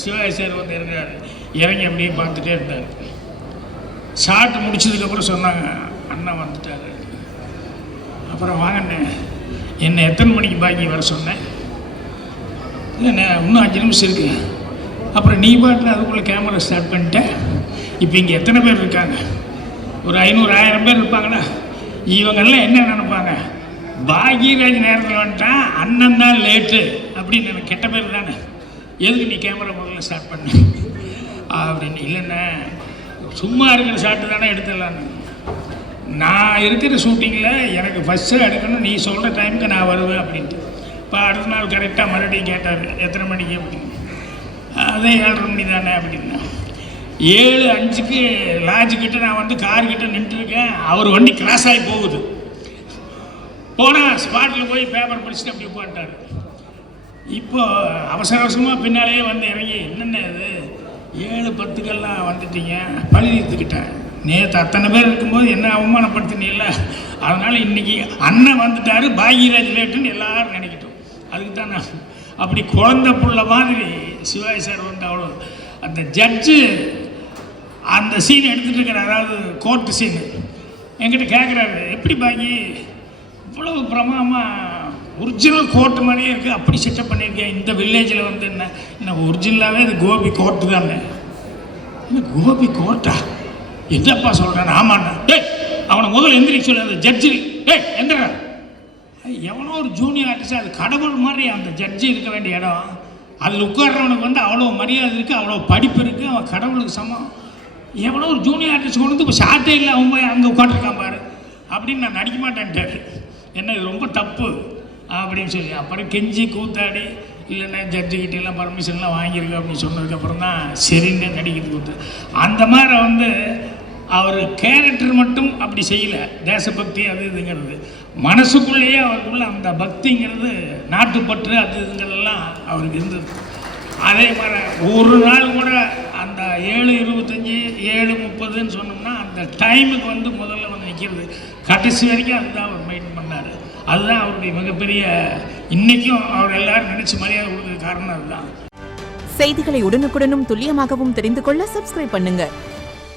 Sivaji sir வந்து இறங்கி அப்படியே பார்த்துட்டே இருந்தார். ஷார்ட் முடிச்சதுக்கப்புறம் சொன்னாங்க, அண்ணா வந்துட்டார். அப்புறம் வாங்கண்ணே, என்னை எத்தனை மணிக்கு பாக்கி வர சொன்னேன்? இல்லைண்ணே இன்னும் 5 நிமிஷம் இருக்குது. அப்புறம் நீ பாட்டில் அதுக்குள்ளே கேமரா ஸ்டார்ட் பண்ணிட்டேன். இப்போ இங்கே எத்தனை பேர் இருக்காங்க? ஒரு 500-1000 பேர் இருப்பாங்களா? இவங்கெல்லாம் என்ன நினைப்பாங்க? பாக்யராஜ் நேரத்தில் வந்துட்டான், அண்ணன் தான் லேட்டு அப்படின்னு எனக்கு கெட்ட பேர் தானே. எதுக்கு நீ கேமரா முதல்ல ஸ்டார்ட் பண்ண அப்படின்னு. இல்லைண்ணே சும்மா இருக்கிற ஷாட்டு தானே எடுத்துடலான்னு. நான் இருக்கிற ஷூட்டிங்கில் எனக்கு ஃபஸ்ட்டு எடுக்கணும், நீ சொல்கிற டைமுக்கு நான் வருவேன் அப்படின்ட்டு. இப்போ அடுத்த நாள் கரெக்டாக மறுபடியும் கேட்டார், எத்தனை மணிக்கு அப்படின்னு. அதே 7:30 மணி தானே அப்படின்னா. 7:05க்கு லாட்ஜுக்கிட்ட நான் வந்து கார்கிட்ட நின்றுருக்கேன். அவர் வண்டி கிராஸ் ஆகி போகுது. போனால் ஸ்பாட்டில் போய் பேப்பர் படிச்சுட்டு அப்படி உட்காந்துட்டார். இப்போ அவசர அவசரமாக பின்னாலேயே வந்து இறங்கி, என்னென்ன இது 7:10க்கெல்லாம் வந்துட்டீங்க, பழி தீர்த்துக்கிட்டேன். நேற்று அத்தனை பேர் இருக்கும்போது என்ன அவமானப்படுத்தினீல்ல, அதனால் இன்றைக்கி அண்ணன் வந்துட்டார், பாக்யராஜ் லேட்டுன்னு எல்லோரும் நினைக்கிட்டோம். அதுக்கு தான் நான் அப்படி குழந்த புள்ள மாதிரி சிவாஜி சார் வந்து அவ்வளோ அந்த ஜட்ஜு அந்த சீன் எடுத்துகிட்டு இருக்கிறார், அதாவது கோர்ட்டு சீனு. என்கிட்ட கேட்குறாரு, எப்படி பாக்கி இவ்வளவு பிரமாதமாக ஒரிஜினல் கோர்ட்டு மாதிரியே இருக்குது, அப்படி செட்டப் பண்ணியிருக்கேன். இந்த வில்லேஜில் வந்து என்ன ஒரிஜினலாகவே இது கோபி கோர்ட்டு தானே. என்ன கோபி கோர்ட்டா? என்னப்பா சொல்கிறேன்? ஆமாண்ணா. டேய் அவனை முதல்ல எந்திரிக்க சொல்லு, அந்த ஜட்ஜு. டேய் எந்திரா. எவனோ ஒரு ஜூனியர் ஆர்டிஸ்ட், அது கடவுள் மாதிரி அந்த ஜட்ஜு இருக்க வேண்டிய இடம். அதில் உட்கார்றவனுக்கு வந்து அவ்வளோ மரியாதை இருக்குது, அவ்வளோ படிப்பு இருக்குது, அவன் கடவுளுக்கு சமம். எவனோ ஒரு ஜூனியர் ஆர்டிஸ்ட் கொண்டு வந்து இப்போ ஷார்ட்டே இல்லை, அவன் போய் அங்கே உட்காந்துருக்கான் பாரு அப்படின்னு நான் நடிக்க மாட்டேன்ட்டார். என்ன இது ரொம்ப தப்பு அப்படின்னு சொல்லி அப்புறம் கெஞ்சி கூத்தாடி, இல்லைன்னா ஜட்ஜுக்கிட்டெல்லாம் பர்மிஷன்லாம் வாங்கியிருக்கு அப்படின்னு சொன்னதுக்கப்புறம் தான் சரின்னு நடிக்கிறது கொடுத்து. அந்த மாதிரி வந்து அவர் கேரக்டர் மட்டும் அப்படி செய்யலை, தேசபக்தி அது இதுங்கிறது மனசுக்குள்ளேயே அவருக்குள்ள அந்த பக்திங்கிறது, நாட்டுப்பற்று அது இதுங்களெல்லாம் அவருக்கு இருந்தது. அதே மாதிரி ஒரு நாள் கூட அந்த 7:25 7:30ன்னு சொன்னோம்னா அந்த டைமுக்கு வந்து முதல்ல வந்து நிற்கிறது, கடைசி வரைக்கும் அதுதான் அவர் மெயின்டைன் பண்ணார். அதுதான் அவருடைய மிகப்பெரிய, இன்றைக்கும் அவர் எல்லாரும் நினச்சி மரியாதை கொடுக்குற காரணம் அதுதான். செய்திகளை உடனுக்குடனும் துல்லியமாகவும் தெரிந்து கொள்ள சப்ஸ்கிரைப் பண்ணுங்க.